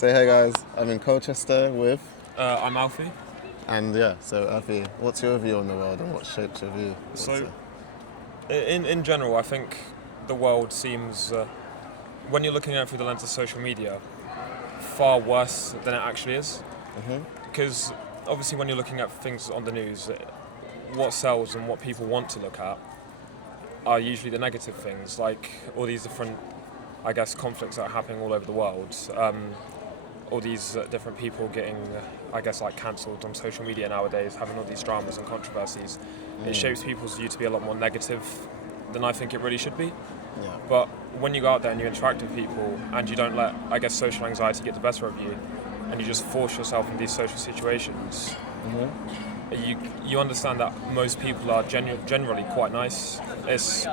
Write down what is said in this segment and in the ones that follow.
So hey guys, I'm in Colchester with, I'm Alfie. and yeah, so Alfie, what's your view on the world and what shapes your view? So, in general, I think the world seems, when you're looking at it through the lens of social media, far worse than it actually is. Because obviously, when you're looking at things on the news, what sells and what people want to look at are usually the negative things, like all these different, I guess, conflicts that are happening all over the world. All these different people getting, I guess, like cancelled on social media nowadays, having all these dramas and controversies. It shapes people's view to be a lot more negative than I think it really should be. Yeah. But when you go out there and you interact with people and you don't let, I guess, social anxiety get the better of you, and you just force yourself in these social situations, you understand that most people are generally quite nice. It's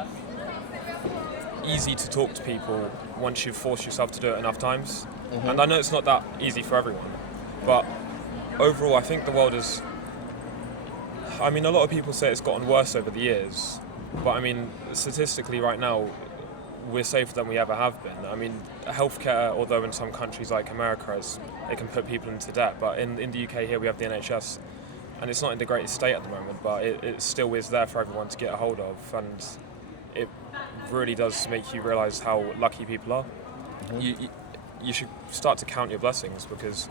easy to talk to people once you've forced yourself to do it enough times. And I know it's not that easy for everyone, but overall I think the world is, I mean, a lot of people say it's gotten worse over the years, but I mean, statistically right now we're safer than we ever have been. I mean, healthcare, although in some countries like America it can put people into debt, but in the UK here we have the NHS, and it's not in the greatest state at the moment, but it still is there for everyone to get a hold of, and it really does make you realise how lucky people are. You should start to count your blessings, because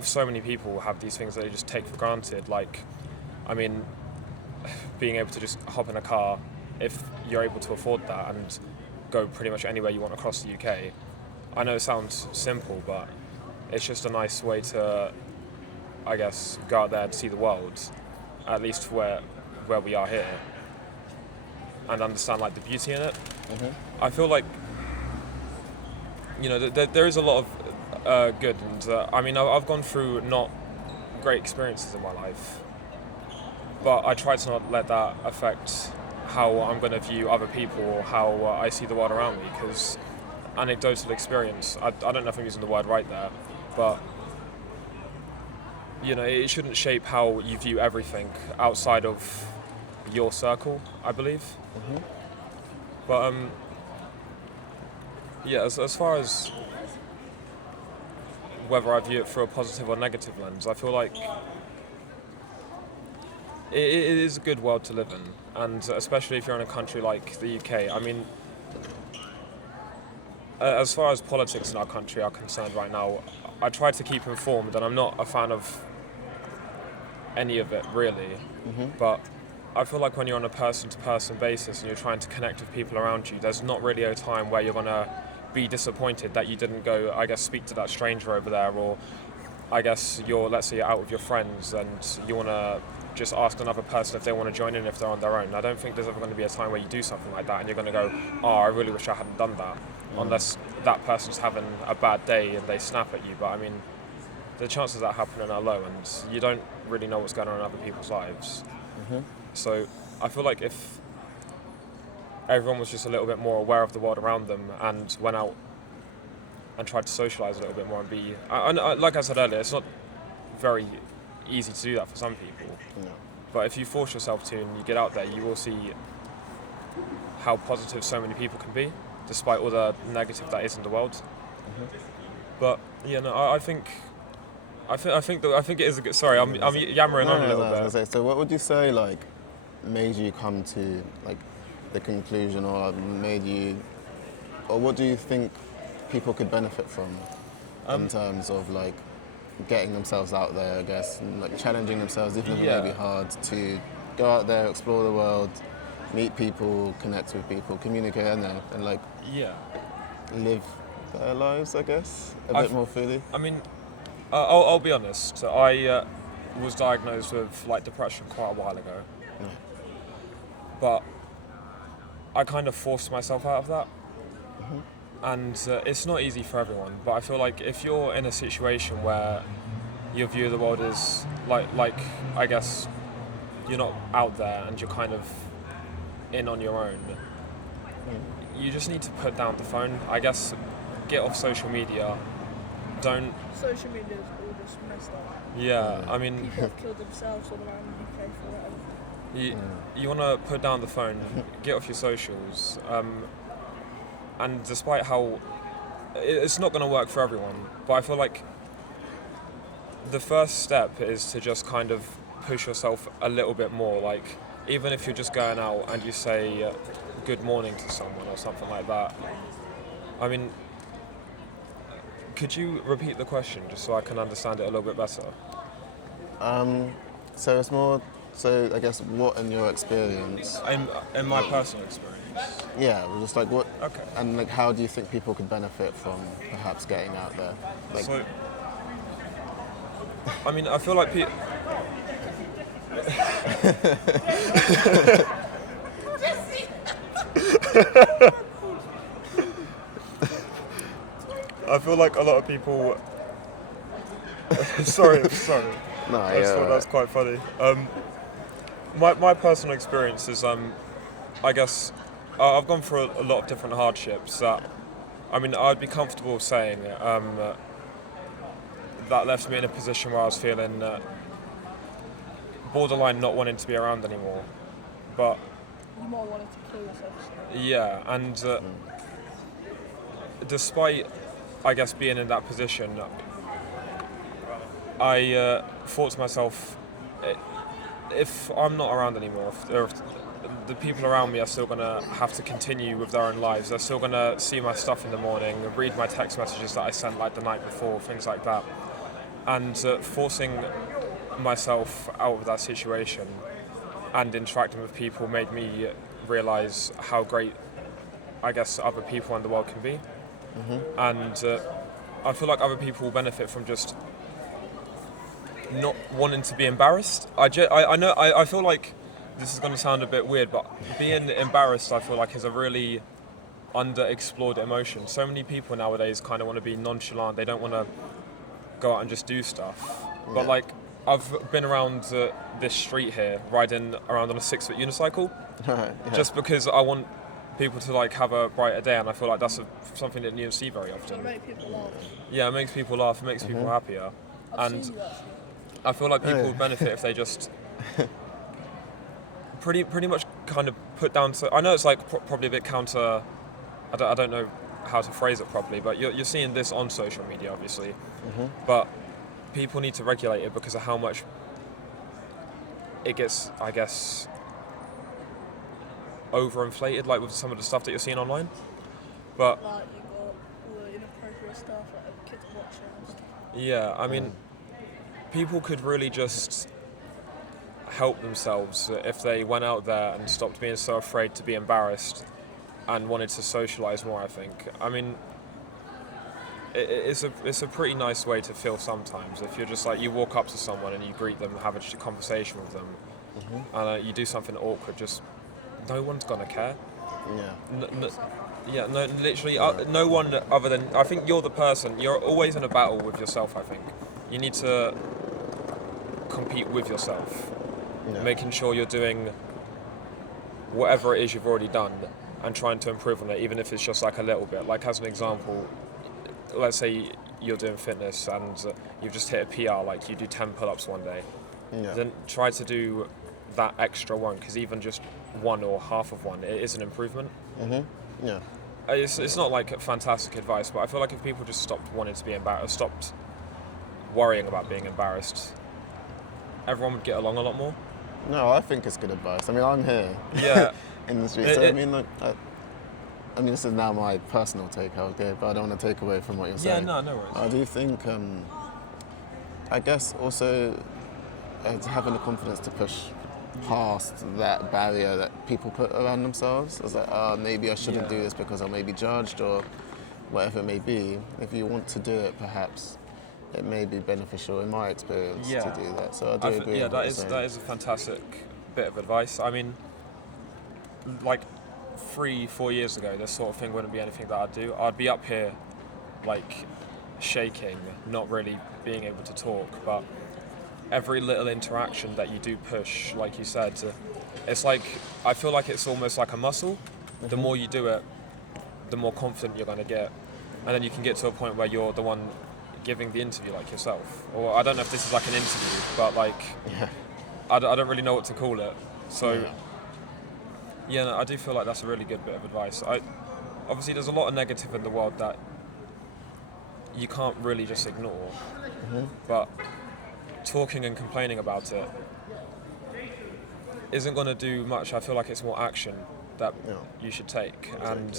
so many people have these things that they just take for granted. Like, I mean, being able to just hop in a car, if you're able to afford that, and go pretty much anywhere you want across the UK. I know it sounds simple, but it's just a nice way to, I guess, go out there and see the world, at least where we are here, and understand like the beauty in it. I feel like, you know, there is a lot of good, and I mean, I've gone through not great experiences in my life, but I try to not let that affect how I'm going to view other people or how I see the world around me, because anecdotal experience, I don't know if I'm using the word right there, but you know, it shouldn't shape how you view everything outside of your circle, I believe. But yeah, as far as whether I view it through a positive or negative lens, I feel like it is a good world to live in, and especially if you're in a country like the UK. I mean, as far as politics in our country are concerned right now, I try to keep informed, and I'm not a fan of any of it really, but I feel like when you're on a person-to-person basis and you're trying to connect with people around you, there's not really a time where you're going to be disappointed that you didn't go, I guess, speak to that stranger over there, or I guess let's say you're out with your friends and you want to just ask another person if they want to join in if they're on their own. I don't think there's ever going to be a time where you do something like that and you're going to go, oh, I really wish I hadn't done that, unless that person's having a bad day and they snap at you. But I mean, the chances of that happening are low, and you don't really know what's going on in other people's lives. So I feel like if everyone was just a little bit more aware of the world around them and went out and tried to socialise a little bit more and be... like I said earlier, it's not very easy to do that for some people. Yeah. But if you force yourself to and you get out there, you will see how positive so many people can be, despite all the negative that is in the world. But yeah, no, I think it is a good... Sorry, I'm yammering on a little bit. Say, so what would you say, like, made you come to, like, the conclusion, or or what do you think people could benefit from in terms of, like, getting themselves out there, I guess, and, like, challenging themselves, even if it may be hard, to go out there, explore the world, meet people, connect with people, communicate, and like, live their lives, I guess, a bit more fully? I mean, I'll be honest. I was diagnosed with like depression quite a while ago, but I kind of forced myself out of that, and it's not easy for everyone. But I feel like if you're in a situation where your view of the world is like I guess you're not out there and you're kind of in on your own, you just need to put down the phone. I guess get off social media. Don't. Social media is all just messed up. Yeah, I mean. People have killed themselves all around the UK for whatever. You want to put down the phone, get off your socials, and despite how it's not going to work for everyone, but I feel like the first step is to just kind of push yourself a little bit more. Like, even if you're just going out and you say good morning to someone or something like that. I mean, could you repeat the question just so I can understand it a little bit better? So it's more. So I guess what in your experience? In my personal experience. Yeah, well, just like what. Okay. And like, how do you think people could benefit from perhaps getting out there? Like, So, I mean, I feel like I feel like a lot of people. sorry. no, I just thought that was quite funny. My personal experience is, I guess, I've gone through a lot of different hardships that, I mean, I'd be comfortable saying that left me in a position where I was feeling borderline not wanting to be around anymore. But You more wanted to kill yourself. yeah, and despite, I guess, being in that position, I thought to myself, if I'm not around anymore, if the people around me are still going to have to continue with their own lives, they're still going to see my stuff in the morning, read my text messages that I sent like the night before, things like that. And forcing myself out of that situation and interacting with people made me realise how great, I guess, other people in the world can be. Mm-hmm. And I feel like other people will benefit from just not wanting to be embarrassed. I feel like this is going to sound a bit weird, but being embarrassed, I feel like, is a really underexplored emotion. So many people nowadays kind of want to be nonchalant. They don't want to go out and just do stuff. Yeah. But like, I've been around this street here, riding around on a 6-foot unicycle, yeah. Just because I want people to like have a brighter day, and I feel like that's something that you don't see very often. It makes people laugh. Yeah, it makes people laugh. It makes people happier, and I feel like people would benefit if they just pretty much kind of put down. So I know it's like probably a bit counter. I don't know how to phrase it properly, but you're seeing this on social media, obviously, but people need to regulate it because of how much it gets, I guess, overinflated, like with some of the stuff that you're seeing online. But like you got all the inappropriate stuff, like kids watching and stuff. Yeah, I mean, people could really just help themselves if they went out there and stopped being so afraid to be embarrassed and wanted to socialise more, I think. I mean, it's a pretty nice way to feel sometimes. If you're just like, you walk up to someone and you greet them, have a conversation with them, and you do something awkward, just no one's gonna care. Yeah. No, literally, no one other than, I think you're the person, you're always in a battle with yourself, I think. You need to compete with yourself, making sure you're doing whatever it is you've already done and trying to improve on it, even if it's just like a little bit. Like, as an example, let's say you're doing fitness and you've just hit a PR, like you do 10 pull-ups one day, then try to do that extra one, because even just one or half of one, it is an improvement. Yeah. It's not like fantastic advice, but I feel like if people just stopped wanting to be embarrassed, stopped worrying about being embarrassed, everyone would get along a lot more. No, I think it's good advice. I mean, I'm here. Yeah. In the street. So, I mean, like, I mean, this is now my personal take, okay, but I don't want to take away from what you're saying. Yeah, no worries. I do think, I guess also having the confidence to push past that barrier that people put around themselves. It's like, maybe I shouldn't do this because I may be judged or whatever it may be. If you want to do it, perhaps it may be beneficial in my experience to do that. So I do agree. Yeah, that is a fantastic bit of advice. I mean, like 3-4 years ago, this sort of thing wouldn't be anything that I'd do. I'd be up here, like, shaking, not really being able to talk, but every little interaction that you do push, like you said, it's like, I feel like it's almost like a muscle. The more you do it, the more confident you're going to get, and then you can get to a point where you're the one giving the interview, like yourself. Or I don't know if this is like an interview, but like, I don't really know what to call it. So no, I do feel like that's a really good bit of advice. Obviously there's a lot of negative in the world that you can't really just ignore. But talking and complaining about it isn't going to do much. I feel like it's more action that you should take. And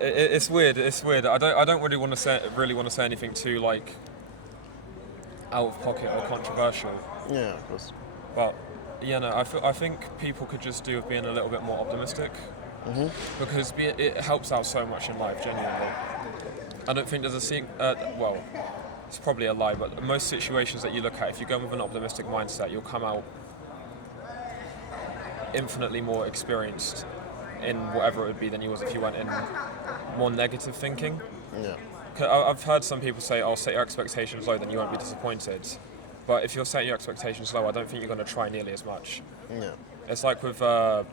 it's weird. It's weird. I don't really want to say anything too like out of pocket or controversial. Yeah, of course. But I think people could just do with being a little bit more optimistic, because it helps out so much in life. Genuinely, I don't think there's well, it's probably a lie, but most situations that you look at, if you go with an optimistic mindset, you'll come out infinitely more experienced in whatever it would be than you was if you went in more negative thinking. Yeah. I've heard some people say, "Oh, set your expectations low, then you won't be disappointed." But if you're setting your expectations low, I don't think you're going to try nearly as much. Yeah. It's like with, I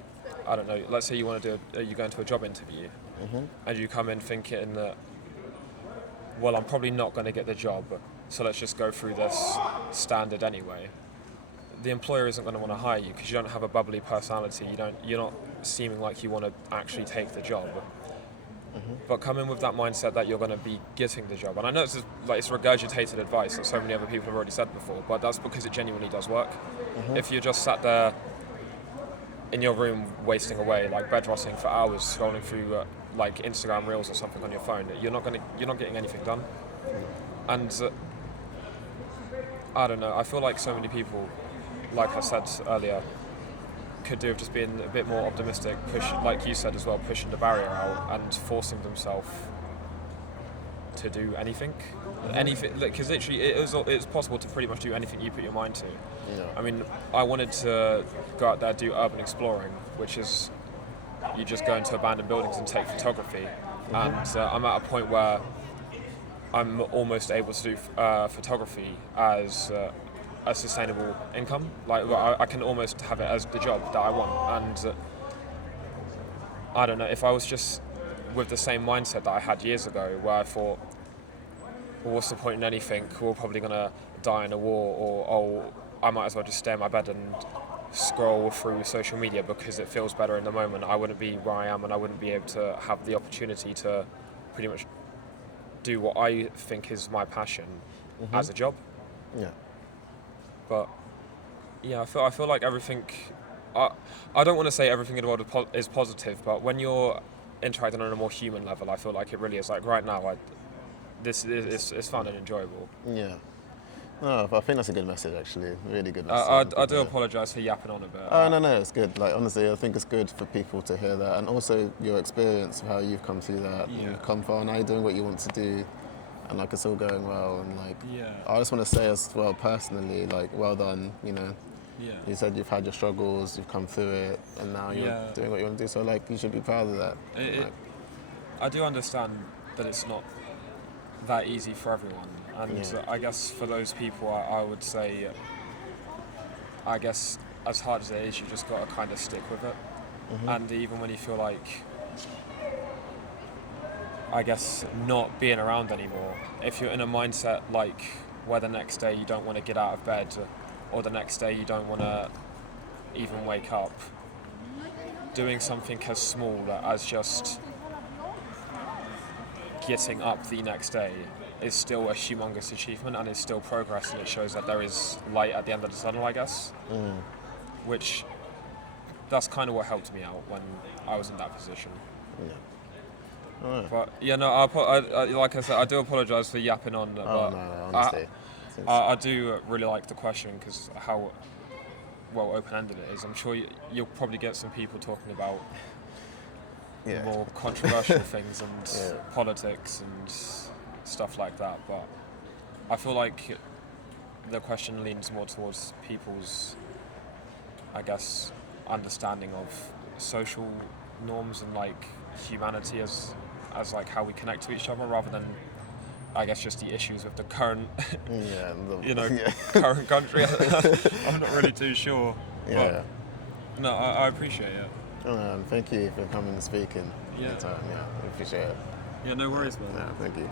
don't know, let's say you want to you go into a job interview, and you come in thinking that, well, I'm probably not going to get the job, so let's just go through this standard anyway. The employer isn't going to want to hire you because you don't have a bubbly personality. You're not seeming like you want to actually take the job. But come in with that mindset that you're going to be getting the job. And I know it's regurgitated advice that so many other people have already said before, but that's because it genuinely does work. If you're just sat there in your room wasting away, like bed rotting for hours, scrolling through like Instagram Reels or something on your phone, you're not getting anything done. And I don't know. I feel like so many people, like I said earlier, could do with just being a bit more optimistic, like you said as well, pushing the barrier out and forcing themselves to do anything, because literally it's possible to pretty much do anything you put your mind to. Yeah. I mean, I wanted to go out there and do urban exploring, which is you just go into abandoned buildings and take photography, and I'm at a point where I'm almost able to do photography as a sustainable income. Like I can almost have it as the job that I want. And I don't know, if I was just with the same mindset that I had years ago, where I thought, well, what's the point in anything? We're probably gonna die in a war, or I might as well just stay in my bed and scroll through social media because it feels better in the moment. I wouldn't be where I am, and I wouldn't be able to have the opportunity to pretty much do what I think is my passion as a job. Yeah. But yeah, I feel like everything. I don't want to say everything in the world is positive, but when you're interacting on a more human level, I feel like it really is. Like right now, it's fun and enjoyable. Yeah. No, I think that's a good message, actually. Really good message. I do apologise for yapping on a bit. Oh, no, it's good. Like, honestly, I think it's good for people to hear that. And also your experience of how you've come through that. Yeah. You've come far, now you're doing what you want to do. And, like, it's all going well. And, like, Yeah. I just want to say as well, personally, like, well done, you know. Yeah. You said you've had your struggles, you've come through it, and now you're doing what you want to do. So, like, you should be proud of that. I do understand that it's not that easy for everyone. And I guess for those people, I would say, I guess as hard as it is, you just got to kind of stick with it. And even when you feel like, I guess, not being around anymore, if you're in a mindset like where the next day you don't want to get out of bed, or the next day you don't want to even wake up, doing something as small as just getting up the next day is still a humongous achievement, and is still progress, and it shows that there is light at the end of the tunnel, I guess. Which, that's kind of what helped me out when I was in that position. Yeah. All right. But yeah, no, I like I said, I do apologise for yapping on. But no, honestly. I do really like the question because how well open-ended it is. I'm sure you'll probably get some people talking about more controversial things and politics and stuff like that, but I feel like the question leans more towards people's, I guess, understanding of social norms and like humanity as like how we connect to each other, rather than, I guess, just the issues with the current current country. I'm not really too sure. Yeah. But no, I appreciate it. Thank you for coming and speaking. Yeah. I appreciate it. Yeah, no worries, man. Yeah, thank you.